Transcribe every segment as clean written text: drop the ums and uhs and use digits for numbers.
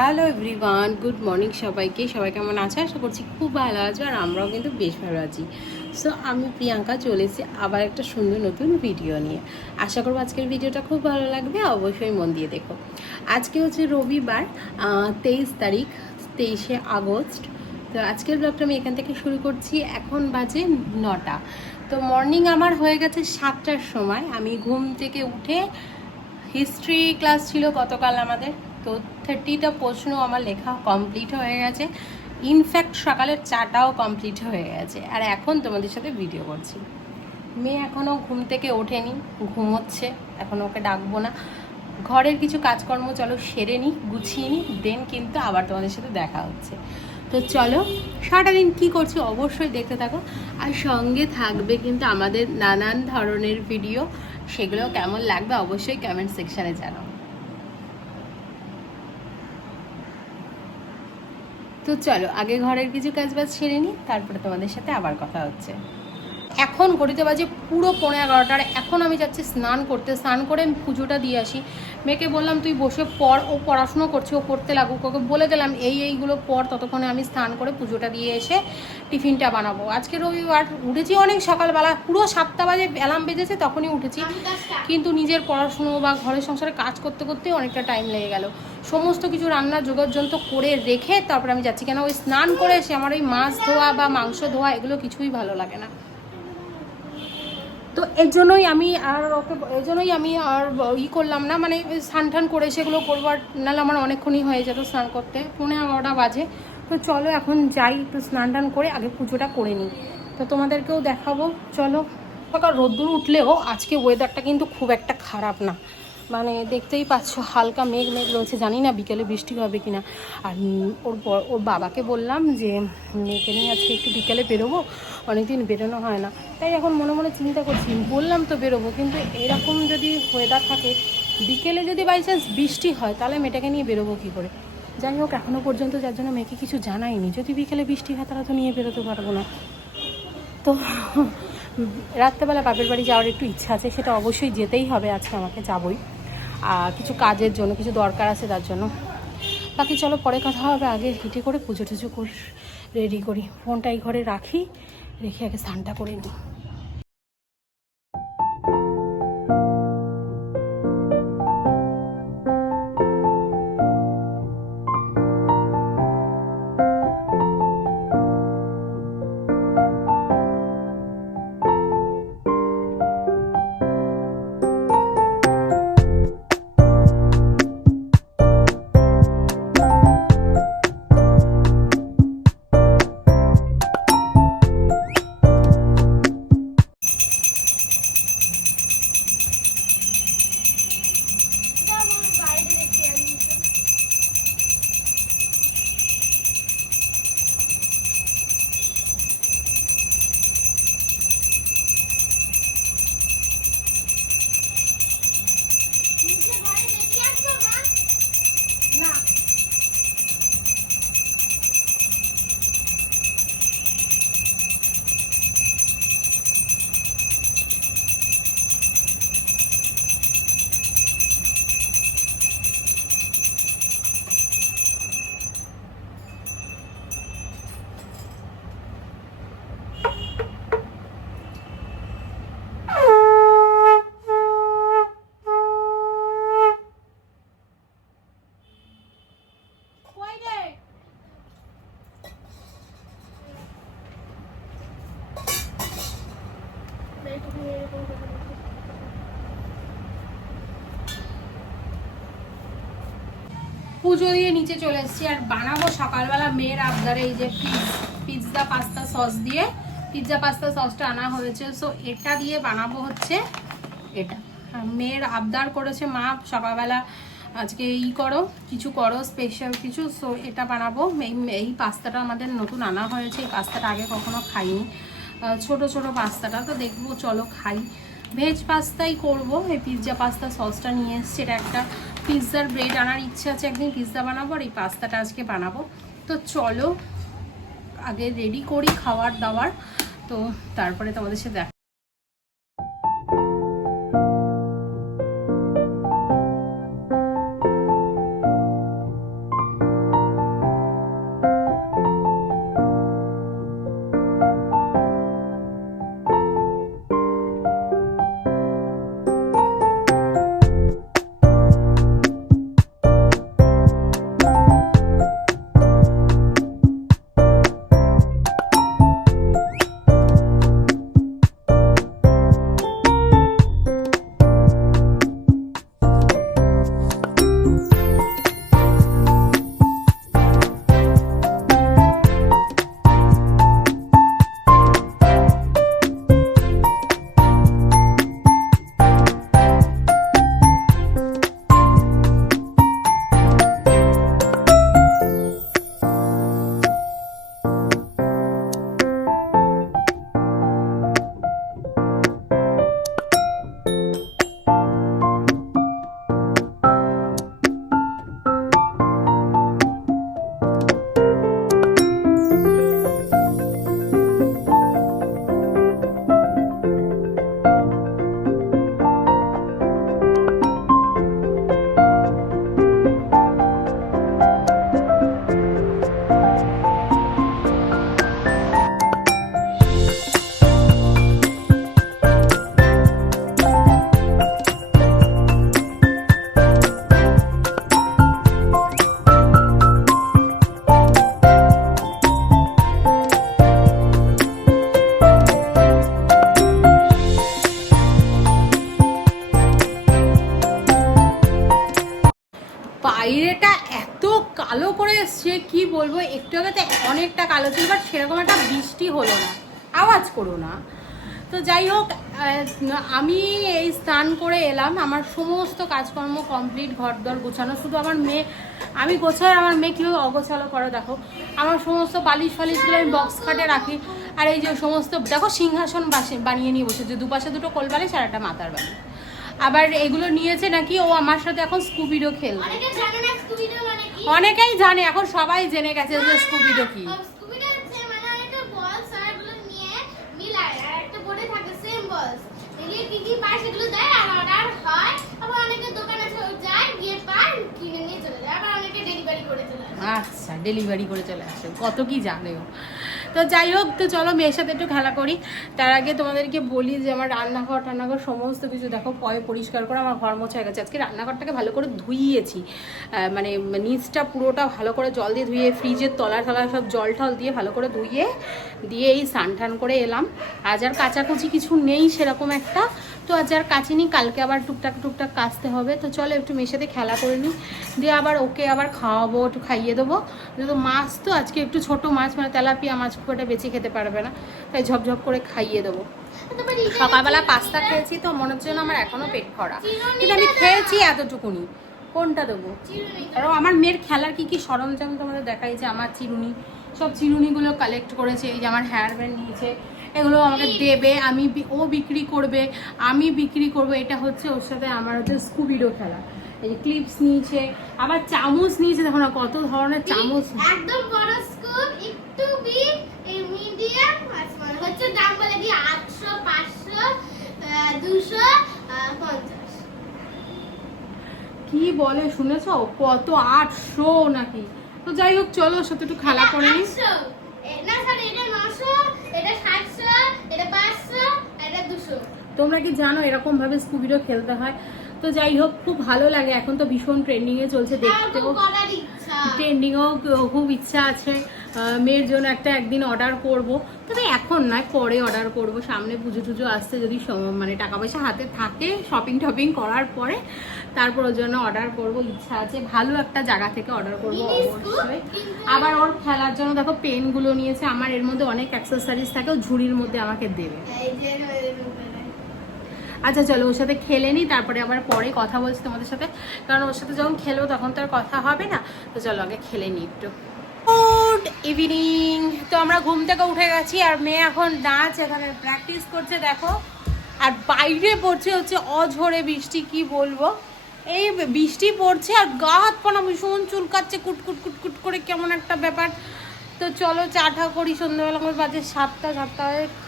Hello everyone, good morning সবাইকে। সবাই কেমন আছে? আশা করছি খুব ভালো আছে, আর আমরাও কিন্তু বেশ ভালো আছি। সো আমি প্রিয়াঙ্কা চলে এসেছি আবার একটা সুন্দর নতুন ভিডিও নিয়ে। আশা করবো আজকের ভিডিওটা খুব ভালো লাগবে, অবশ্যই মন দিয়ে দেখো। আজকে হচ্ছে রবিবার, 23 তারিখ, 23শে আগস্ট। তো আজকের ব্লগটা আমি এখান থেকে শুরু করছি। এখন বাজে 9টা। তো মর্নিং আমার হয়ে গেছে 7টার সময়। আমি ঘুম থেকে উঠে হিস্ট্রি ক্লাস ছিল গতকাল আমাদের, তো 30টা প্রশ্ন আমার লেখা কমপ্লিট হয়ে গেছে। ইনফ্যাক্ট সকালের চাটাও কমপ্লিট হয়ে গেছে, আর এখন তোমাদের সাথে ভিডিও করছি। মেয়ে এখনও ঘুম থেকে ওঠেনি, ঘুমোচ্ছে, এখন ওকে ডাকবো না। ঘরের কিছু কাজকর্ম চলো সেরে নিই, গুছিয়ে নিই, দেন কিন্তু আবার তোমাদের সাথে দেখা হচ্ছে। তো চলো, সারাটা দিন কী করছি অবশ্যই দেখতে থাকো, আর সঙ্গে থাকবে কিন্তু আমাদের নানান ধরনের ভিডিও। সেগুলো কেমন লাগবে অবশ্যই কমেন্ট সেকশানে জানাও। তো চলো আগে ঘরের কিছু কাজ বাজ সেরে নিই, তারপরে তোমাদের সাথে আবার কথা হচ্ছে। এখন ঘড়িতে বাজে পুরো 11:30। এখন আমি যাচ্ছি স্নান করতে, স্নান করে পুজোটা দিয়ে আসি। মেয়েকে বললাম তুই বসে পড়, ও পড়াশুনো করছে, ও করতে লাগুক। ওকে বলে গেলাম এইগুলো পড়, ততক্ষণে আমি স্নান করে পুজোটা দিয়ে এসে টিফিনটা বানাবো। আজকে রবিবার, উঠেছি অনেক সকালবেলা, পুরো 7টা বাজে অ্যালার্ম বেজেছে, তখনই উঠেছি। কিন্তু নিজের পড়াশুনো বা ঘরের সংসারে কাজ করতে করতেই অনেকটা টাইম লেগে গেল। সমস্ত কিছু রান্নার যোগাযন্ত্র করে রেখে তারপরে আমি যাচ্ছি, কেন ওই স্নান করে এসে আমার ওই মাছ ধোয়া বা মাংস ধোয়া এগুলো কিছুই ভালো লাগে না। তো এর জন্যই আমি আর করলাম না, মানে স্নান টান করে সেগুলো করবো, আর নাহলে আমার অনেকক্ষণই হয়ে যেত স্নান করতে, 11:15 বাজে। তো চলো এখন যাই, একটু স্নান টান করে আগে পুজোটা করে নিই, তো তোমাদেরকেও দেখাবো। চলো। সকাল রোদ্দুর উঠলেও আজকে ওয়েদারটা কিন্তু খুব একটা খারাপ না, মানে দেখতেই পাচ্ছ হালকা মেঘ রয়েছে। জানি না বিকেলে বৃষ্টি হবে কিনা। আর ওর বাবাকে বললাম যে মেয়েকে নিয়ে আজকে একটু বিকেলে বেরোবো, অনেকদিন বেরোনো হয় না। তাই এখন মনে মনে চিন্তা করছি, বললাম তো বেরোবো, কিন্তু এরকম যদি ওয়েদার থাকে, বিকেলে যদি বাই চান্স বৃষ্টি হয়, তাহলে মেয়েটাকে নিয়ে বেরোবো কী করে? যাই হোক, এখনও পর্যন্ত যার জন্য মেয়েকে কিছু জানাইনি। যদি বিকেলে বৃষ্টি হয় তাহলে তো নিয়ে বেরোতে পারবো না। তো রাত্রেবেলা বাপের বাড়ি যাওয়ার একটু ইচ্ছা আছে, সেটা অবশ্যই যেতেই হবে, আজকে আমাকে যাবই। আর কিছু কাজের জন্য, কিছু দরকার আছে তার জন্য। বাকি চলো পরে কথা হবে, আগে হেঁটে করে পুজো টুজো করে রেডি করি। ফোনটা এই ঘরে রাখি, রেখে আগে স্নানটা করে নিই। পুজো দিয়ে নিচে চলে এসেছি, আর বানাবো সকালবেলা মেয়ের আবদারে এই যে পিৎজা পাস্তা সস দিয়ে। পিৎজা পাস্তা সসটা আনা হয়েছে, সো এটা দিয়ে বানাবো হচ্ছে এটা। মেয়ের আবদার করেছে, মা সকালবেলা আজকে কিছু করো স্পেশাল কিছু, সো এটা বানাবো। এই পাস্তাটা আমাদের নতুন আনা হয়েছে, এই পাস্তাটা আগে কখনো খাইনি, ছোট ছোট পাস্তাটা। তো দেখবো, চলো খাই। ভেজ পাস্তাই করবো। এই পিৎজা পাস্তা সসটা নিয়ে এসছে, এটা একটা পিৎজার ব্রেড আনার ইচ্ছা আছে, একদিন পিৎজা বানাবো, আর এই পাস্তাটা আজকে বানাবো। তো চলো আগে রেডি করি খাবার দাবার, তো তারপরে তোমাদের সাথে দেখা। কালো করে এসছে কি বলবো, একটু আগে তো অনেকটা কালো ছিল, বাট সেরকম একটা বৃষ্টি হলো না। আওয়াজ করো না। তো যাই হোক, আমি এই স্নান করে এলাম, আমার সমস্ত কাজকর্ম কমপ্লিট, ঘর দর গোছানো, শুধু আমার মেয়ে, আমি গোছাই, আমার মেয়ে কীভাবে অগোছালো করে দেখো। আমার সমস্ত বালিশ ফালিশগুলো আমি বক্স খাটে রাখি, আর এই যে সমস্ত দেখো সিংহাসন বানিয়ে নিয়ে বসেছে, দুপাশে দুটো কোল বালিশ আর একটা মাথার বালিশ। আবার এগুলো নিয়েছে নাকি ও আমার সাথে এখন স্কুবিডো খেলবে। অনেকেই জানে, এখন সবাই জেনে গেছে যে স্কুবিডো কি। আচ্ছা, ডেলিভারি করে চলে আসে, কত কি জানেও। তো যাই হোক, তো চলো মেয়ের সাথে একটু খেলা করি। তার আগে তোমাদেরকে বলি যে আমার রান্নাঘর টান্নাঘর সমস্ত কিছু দেখো পরিষ্কার করে আমার ঘর মোছা হয়ে গেছে। আজকে রান্নাঘরটাকে ভালো করে ধুইয়েছি, মানে নিচটা পুরোটা ভালো করে জল দিয়ে ধুয়ে, ফ্রিজের তলার সব জল টল দিয়ে ভালো করে ধুয়ে দিয়ে এই স্নান টান করে এলাম। আজ আর কাচাকুচি কিছু নেই সেরকম একটা, তো আজ আর কাচিনি, কালকে আবার টুকটাক কাচতে হবে। তো চলো একটু মেয়ের সাথে খেলা করে নিই, দিয়ে আবার ওকে আবার খাওয়াবো, একটু খাইয়ে দেবো। যেহেতু মাছ তো আজকে একটু ছোট মাছ, মানে তেলাপিয়া মাছ খুব একটা বেঁচে খেতে পারবে না, তাই ঝপঝপ করে খাইয়ে দেবো। সকালবেলা পাস্তা খেয়েছি তো মনে হচ্ছে না আমার এখনো পেট ভরা, কিন্তু আমি খেয়েছি এতটুকুনি। কোনটা দেবো? আর আমার মেয়ের খেলার কি কি সরঞ্জাম তোমাদের দেখাই, যে আমার চিরুনি, সব চিরুনিগুলো কালেক্ট করেছে। এই যে আমার হেয়ার ব্যান্ড নিয়েছে, এগুলো আমাকে দেবে, ও বিক্রি করবে, আমি বিক্রি করবো। এটা হচ্ছে ওর সাথে আমার হচ্ছে স্কুবিডো খেলা। এই যে ক্লিপস নিয়েছে, আবার চামচ নিয়েছে, দেখো না কত ধরনের চামচ। একদম বড় স্কুপ, একটু বিগ, এই মিডিয়াম, মানে হচ্ছে দাম বলে দি 800, 500, 250। কি বলে শুনেছো? কত 800 নাকি? তো যাই হোক, চলো সাথে একটু খেলা করে নিই। না স্যার, এটা 900, এটা 700, এটা 500, এটা 200। তোমরা কি জানো এরকম ভাবে স্কুবিডো খেলতে হয়? তো যাই হোক, খুব ভালো লাগে, এখন তো ভীষণ ট্রেন্ডিংয়ে চলছে, দেখতেও ট্রেন্ডিংও খুব ইচ্ছা আছে। মেয়ের জন্য একদিন অর্ডার করব, তবে এখন নয়, পরে অর্ডার করব, সামনে পুজো টুজো আসতে, যদি মানে টাকা পয়সা হাতে থাকে, শপিং টপিং করার পরে তারপর ওর জন্য অর্ডার করব, ইচ্ছা আছে। ভালো একটা জায়গা থেকে অর্ডার করব অবশ্যই। আবার ওর খেলার জন্য দেখো পেনগুলো নিয়েছে, আমার এর মধ্যে অনেক অ্যাক্সেসরিজ থাকে, ও ঝুড়ির মধ্যে আমাকে দেবে। আচ্ছা চলো ওর সাথে খেলে নিই, তারপরে আবার পরে কথা বলছি তোমাদের সাথে, কারণ ওর সাথে যখন খেলবো তখন তো আর কথা হবে না। তো চলো আগে খেলে নিই একটু। Good evening. তো আমরা ঘুম থেকে উঠে গেছি, আর মেয়ে এখন নাচ এখানে প্র্যাকটিস করছে দেখো। আর বাইরে পড়ছে হচ্ছে অঝরে বৃষ্টি, কি বলবো, এই বৃষ্টি পড়ছে আর গা হাত পানা ভীষণ চুলকাচ্ছে, কুটকুট করে, কেমন একটা ব্যাপার। তো চলো চা টা করি, সন্ধ্যাবেলা আমার বাজে 7টা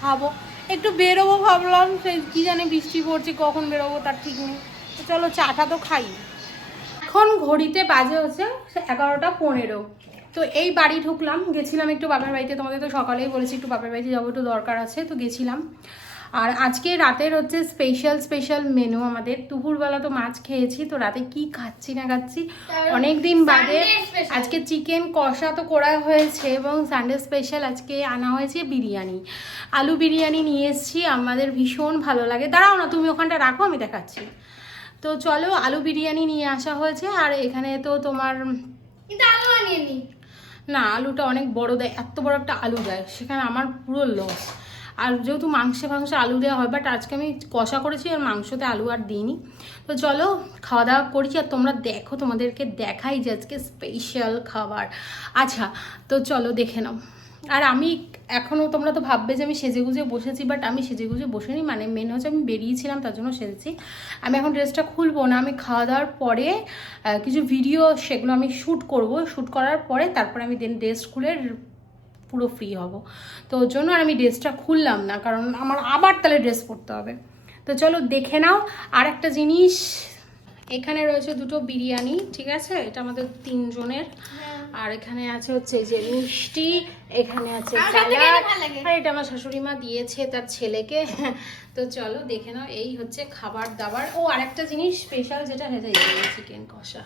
খাবো, একটু বেরোবো ভাবলাম, সেই কি জানি বৃষ্টি পড়ছে, কখন বেরোবো তার ঠিক নেই। তো চলো চাটা তো খাই। এখন ঘড়িতে বাজে হচ্ছে 11টা 15। তো এই বাড়ি ঢুকলাম, গেছিলাম একটু বাপের বাড়িতে, তোমাদের তো সকালেই বলেছি একটু বাপের বাড়িতে যাবো, একটু দরকার আছে, তো গেছিলাম। আর আজকে রাতের হচ্ছে স্পেশাল মেনু আমাদের। দুপুরবেলা তো মাছ খেয়েছি, তো রাতে কি খাচ্ছি না খাচ্ছি অনেক দিন বাদে আজকে চিকেন কষা তো করা হয়েছে, এবং সানডে স্পেশাল আজকে আনা হয়েছে বিরিয়ানি, আলু বিরিয়ানি নিয়ে এসেছি, আমাদের ভীষণ ভালো লাগে। দাঁড়াও না, তুমি ওখানটা রাখো, আমি দেখাচ্ছি। তো চলো আলু বিরিয়ানি নিয়ে আসা হয়েছে, আর এখানে তো তোমার না, আলুটা অনেক বড় দেয়, এত বড় একটা আলু দেয়, সেখানে আমার পুরো লস। আর যেহেতু মাংসে আলু দেওয়া হয়, বাট আজকে আমি কষা করেছি, আর মাংসতে আলু আর দিইনি। তো চলো খাওয়া দাওয়া করছি, আর তোমরা দেখো, তোমাদেরকে দেখাই যে আজকে স্পেশাল খাবার। আচ্ছা তো চলো দেখে নাও। আর আমি এখনও, তোমরা তো ভাববে যে আমি সেজেগুজে বসেছি, বাট আমি সেজেগুজে বসিনি, মানে মেন হচ্ছে আমি বেরিয়েছিলাম তার জন্য সেজেছি। আমি এখন ড্রেসটা খুলবো না, আমি খাওয়া দাওয়ার পরে কিছু ভিডিও সেগুলো আমি শ্যুট করব, শ্যুট করার পরে তারপরে আমি ড্রেস খুলে পুরো ফ্রি হব। তো ওর জন্য আর আমি ড্রেসটা খুললাম না, কারণ আমার আবার তাহলে ড্রেস পরতে হবে। তো চলো দেখে নাও। আর একটা জিনিস, এখানে রয়েছে দুটো বিরিয়ানি, ঠিক আছে, এটা আমাদের 3 জনের। আর এখানে আছে হচ্ছে যে মিষ্টি, এখানে আছে সালাড, আর এটা আমার শাশুড়ি মা দিয়েছে তার ছেলেকে। তো চলো দেখে নাও, এই হচ্ছে খাবার দাবার। ও আরেকটা জিনিস স্পেশাল যেটা হয়েছে চিকেন কষা।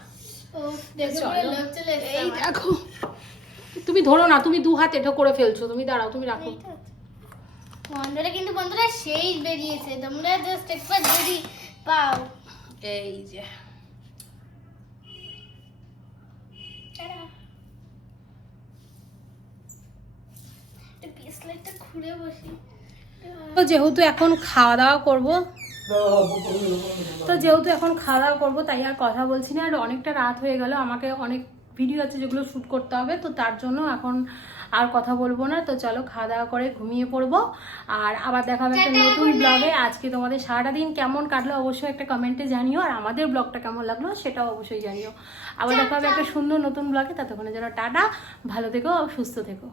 এই দেখো, তুমি ধরো না, তুমি 2 হাত এঠো করে ফেলছো, তুমি দাঁড়াও, তুমি রাখো। বন্ধুরা কিন্তু বন্ধুরা সেই বেরিয়েছে, তোমরা জাস্ট একবার যদি পাও। এই যে প্লেটটা খুলে বসি। তো যেহেতু এখন খাওয়া দাওয়া করবো তাই আর কথা বলছি না। আর অনেকটা রাত হয়ে গেল, আমাকে অনেক ভিডিও আছে যেগুলো শ্যুট করতে হবে, তো তার জন্য এখন আর কথা বলবো না। তো চলো খাওয়া দাওয়া করে ঘুমিয়ে পড়বো, আর আবার দেখা হবে একটা নতুন ব্লগে। আজকে তোমাদের সারাটা দিন কেমন কাটলো অবশ্যই একটা কমেন্টে জানিও, আর আমাদের ব্লগটা কেমন লাগলো সেটাও অবশ্যই জানিও। আবার দেখা হবে একটা সুন্দর নতুন ব্লগে। ততক্ষণে যেন টাটা, ভালো থেকো, সুস্থ থেকো।